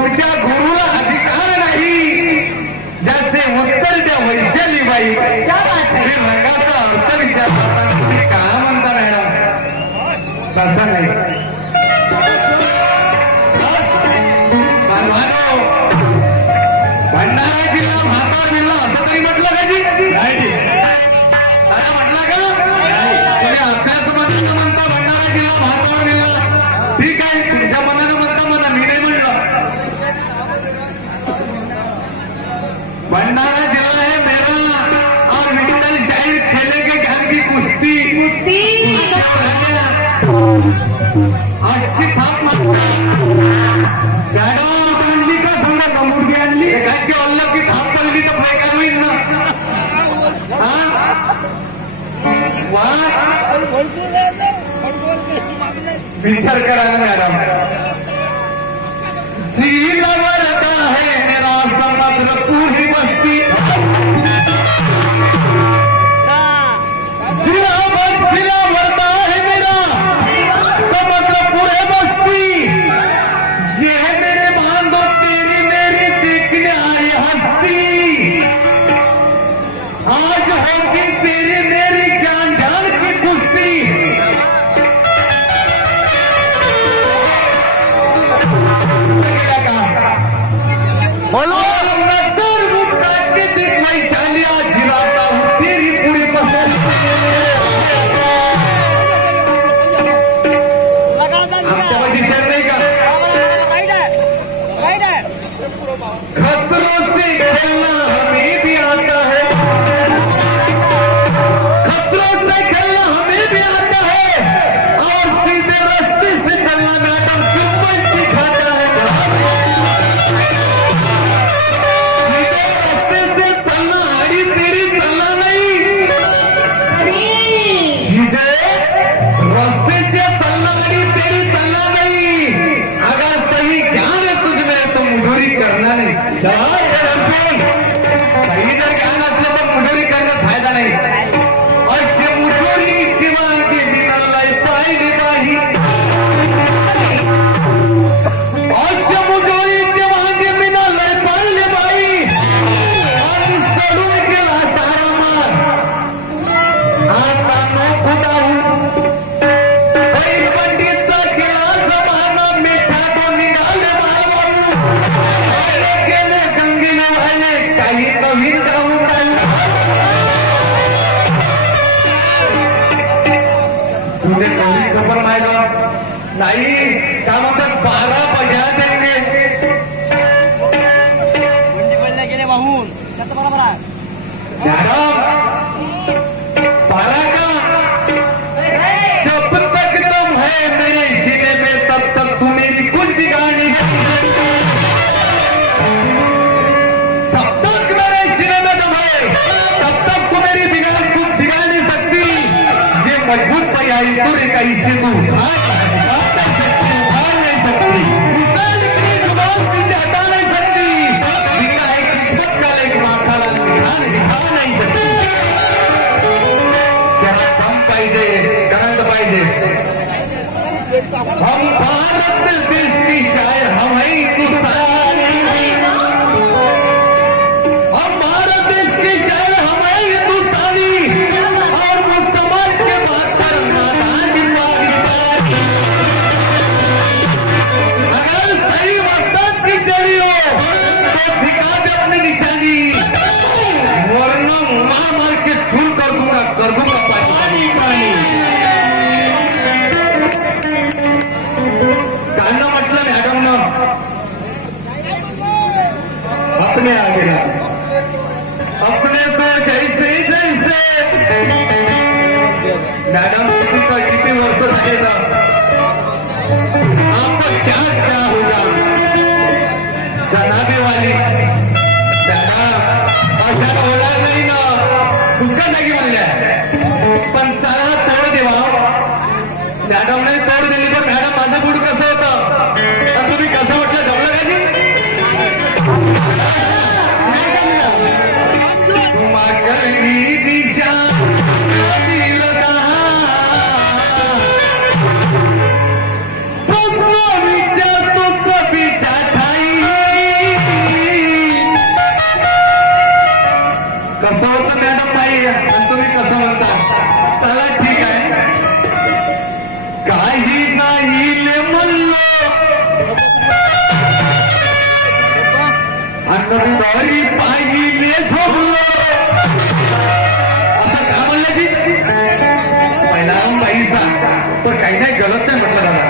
तुझ्या गुरुला अधिकार नाही ज्याचे उत्तर द्या वैशालीबाई. रंगाचा अर्थ विचारला तुम्ही का म्हणता मॅडम? तसा नाही भंडारा जिल्हा म्हातार जिल्हा असं तरी म्हटलं का जी? अरे म्हटलं का तुम्ही अभ्यास मनानं म्हणता भंडारा जिल्हा म्हातार जिल्हा ठीक आहे तुमच्या मनानं म्हणता म्हणा मी नाही म्हणलं. भंडारा जिला है मेरा और विठ्ठल शाहीर खेलेंगे घर की कुश्ती. अच्छी थाप मागता गाडा आणली का समजा कमुडकी आणली एखादी ऑल्ल की थाप पडली तर फायदा होईल ना. विचार करा मॅडम. सीला वरता है मेरा समग्र पूरी बस्ती जिला वरता है मेरा समग्र पूरे बस्ती. ये है मेरे बांधो तेरी मेरी देखने आए हस्ती. आज होगी तेरी मेरी जान जान की कुश्ती. बोलो नजर मुस्का के देख वैशाली आज जिलाता हूँ तेरी पूरी पसंद. आपको विचार नहीं का खतरों से खेलना हमें भी आता है. खतरों से खेलना हमें भी आता है और सीधे रास्ते से चलना मैडम सिंपल सिखाता है. सीधे रास्ते से चलना हरी तेरी चलना नहीं. सीधे रास्ते से चलना हरी तेरी चलना नहीं. अगर सही ज्ञान है तुझ में तो मुजूरी करना नहीं. सही जर ज्ञान असलं तर मुजूरी करण्यात फायदा नाही. अशी मुजूरीची मागे दिनालाई पाहिली नाही. अशी मुजूरीची मागे मिनालाई पाहिली बाई आणि चढून गेला सारा मार. आता नको जाऊ बैल पंडितचा केला जमाना मिठा तो निघाले मालवाऊ. गेले गंगेने वाहिले काही नवीन जाऊन तुझे नवीन खबर नाही का म्हणतात 12 बजा देंगे. गेले वाहून त्याचं बरोबर आहे. मॅडम 12 का जब तक तुम है मेरे सीने में तब तक तू मेरी कुछ बिगाड़ी. जब तक मेरे सीने में तुम है तब तक तू मेरी कुछ बिगाड़ नहीं सकती. ये मजबूत तैयारी पूरी कहीं से तू उखाड़ नहीं सकती. जुबान तुझे हटा नहीं सकती. लिखा है किस्मत का एक माखाला दिखा नहीं सकती. त्याला दम पाहिजे करंट पाहिजे. हम भारत देश की शायर हम है हिंदुस्तानी. हम भारत देश की शायर हम है हिंदुस्तानी और मुसलमान के बात पर नादानी पाकिस्तानी. अगर सही वक्त की चली हो तो दिखा दे अपनी निशानी. वरना मार मार के छूल कर दूंगा पानी पानी. काना म्हटलं मॅडम न अपने आगे ना अपने तो जैसे जैसे मॅडम किती वर्ष झाले ना आपको क्या क्या होगा जनाबे वाली मॅडम अशा होणार नाही ना. दुसऱ्या जागी म्हणल्या पण सारा तोड देवा. मॅडमने तोड दिली पण मॅडम माझं मूड कसं होतं तर तुम्ही कसं म्हटलं जमलं का जी? मागली दिशा दिल विचार तो कभी ठाई. बाई आणि तुम्ही कसं म्हणता चला ठीक आहे काही नाही ले म्हणलो आणि तरी पाहिले झोपलो असं का म्हणलं की पहिला बाईचा पण काही नाही गलत नाही म्हटलं दादा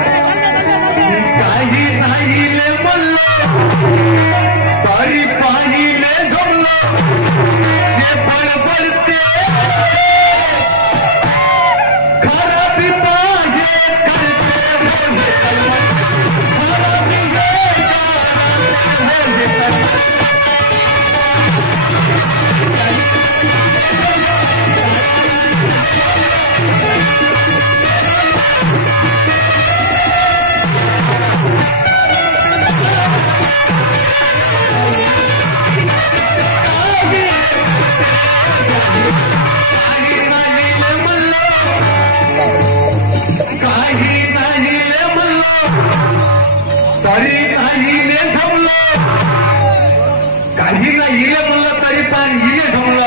काही नाही ले म्हणलो तरी पाहिले झोपलो हे बळबळते खराबी पाहिजे करते खराबी तरी नाही ले झोपलो काही नाही म्हणलं तरी पण हिले झोपलो